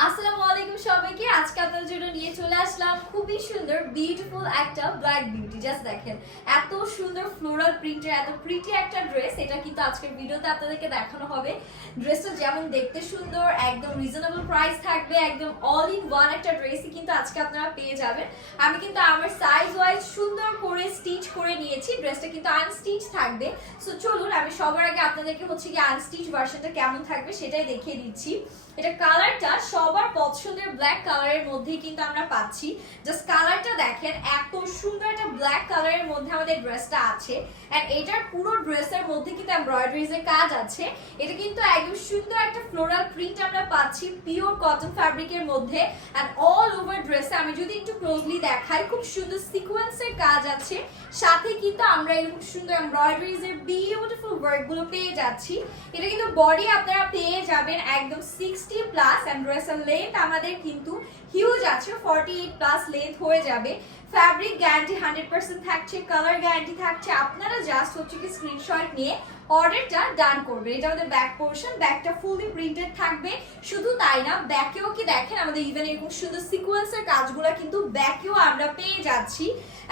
আসসালামু আলাইকুম সবাইকে। আজকে আপনাদের জন্য নিয়ে চলে আসলাম খুবই সুন্দর বিউটিফুল একটা ব্ল্যাক বিউটি। জাস্ট দেখেন এত সুন্দর ফ্লোরাল প্রিন্টের এত প্রিটি একটা ড্রেস। এটা কিন্তু আজকের ভিডিওতে আপনাদেরকে দেখানো হবে। ড্রেসটা যেমন দেখতে সুন্দর, একদম রিজনেবল প্রাইস থাকবে, একদম অল ইন ওয়ান একটা ড্রেসই কিন্তু আজকে আপনারা পেয়ে যাবেন। আমি কিন্তু আমার সাইজ ওয়াইজ সুন্দর করে স্টিচ করে নিয়েছি। ড্রেসটা কিন্তু আনস্টিচ থাকবে। সো চলুন আমি সবার আগে আপনাদেরকে হচ্ছে কি আনস্টিচ ভার্সনটা কেমন থাকবে সেটাই দেখিয়ে দিচ্ছি। এটা কালারটা সবার পছন্দের ব্ল্যাক কালারের মধ্যেই কিন্তু আমরা পাচ্ছি। জাস্ট কালারটা দেখেন, এত সুন্দর একটা ব্ল্যাক কালারের মধ্যে আমাদের ড্রেসটা আছে। এন্ড এটার পুরো ড্রেসের মধ্যে কিন্তু এমব্রয়ডারিজ এর কাজ আছে। এটা কিন্তু একদম সুন্দর একটা ফ্লোরাল প্রিন্ট আমরা পাচ্ছি পিওর কটন ফ্যাব্রিকের মধ্যে। এন্ড অল ওভার ড্রেসে আমি যদি একটু ক্লোজলি দেখাই, খুব সুন্দর সিকোয়েন্সের কাজ আছে। সাথে কিন্তু আমরা এরকম সুন্দর এমব্রয়ডারিজ এর বিউটিফুল ওয়ার্ক গুলো পেয়ে যাচ্ছি। এটা কিন্তু বডি আপনারা পেয়ে যাবেন একদম 60 প্লাস। এন্ড ড্রেসের লেন্থ আমাদের কিন্তু হিউজ আছে, 48 প্লাস লেন্থ হয়ে যাবে। ফ্যাব্রিক গ্যারান্টি 100% থাকছে, কালার গ্যারান্টি থাকছে। আপনারা জাস্ট হচ্ছে কি স্ক্রিনশট নিয়ে অর্ডারটা ডান করবে। এটা আমাদের ব্যাক পোর্শন, ব্যাকটা ফুললি প্রিন্টেড থাকবে। শুধু তাই না, ব্যাকেও কি দেখেন আমাদের ইভেন এরকম সুন্দর সিকোয়েন্সের কাজগুলো কিন্তু ব্যাকেও আমরা পেয়ে যাচ্ছি।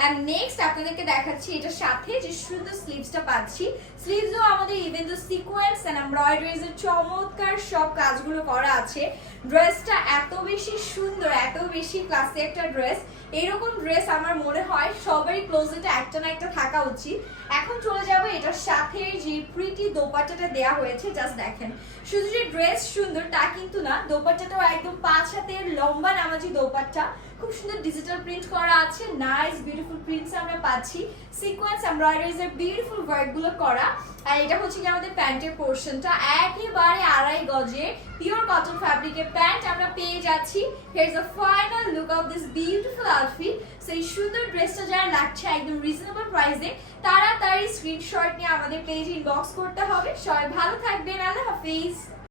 এন্ড নেক্সট আপনাদেরকে দেখাচ্ছি এটার সাথে যে সুন্দর স্লিভসটা পাচ্ছি। স্লিভসও আমাদের ইভেন তো সিকোয়েন্স এন্ড এমব্রয়ডারিজ এর চমৎকার সব কাজগুলো করা আছে। ড্রেসটা এত বেশি সুন্দর, এত বেশি ক্লাসি একটা ড্রেস। এরকম ড্রেস আমার মনে হয় সবারই ক্লোজেটে একটা না একটা থাকা উচিত। এখন চলে যাব এটার সাথে যে প্রিটি দোপাট্টাটা দেয়া হয়েছে। জাস্ট দেখেন, শুধু যে ড্রেস সুন্দর তা কিন্তু না, দোপাট্টাটাও একদম 5 হাতের লম্বা নামাজি দোপাট্টা। খুব সুন্দর ডিজিটাল প্রিন্ট করা আছে, নাইস বিউটিফুল প্রিন্টস আমরা পাচ্ছি। সিকোয়েন্স এমব্রয়ডারিজ এর বিউটিফুল ওয়ার্ক গুলো করা। আর এটা হচ্ছে কি আমাদের প্যান্টের পোর্শনটা, একেবারে 2.5 গজে পিওর কটন ফ্যাব্রিকের প্যান্ট আমরা পেয়ে যাচ্ছি। Here is the final look of this beautiful outfit. So এই সুন্দর ড্রেসটা যারা লাগছে একদম রিজনেবল প্রাইসে, তাড়াতাড়ি স্ক্রিনশট নিয়ে আমাদের পেজে ইনবক্স করতে হবে। সবাই ভালো থাকবেন, আল্লাহ হাফিজ।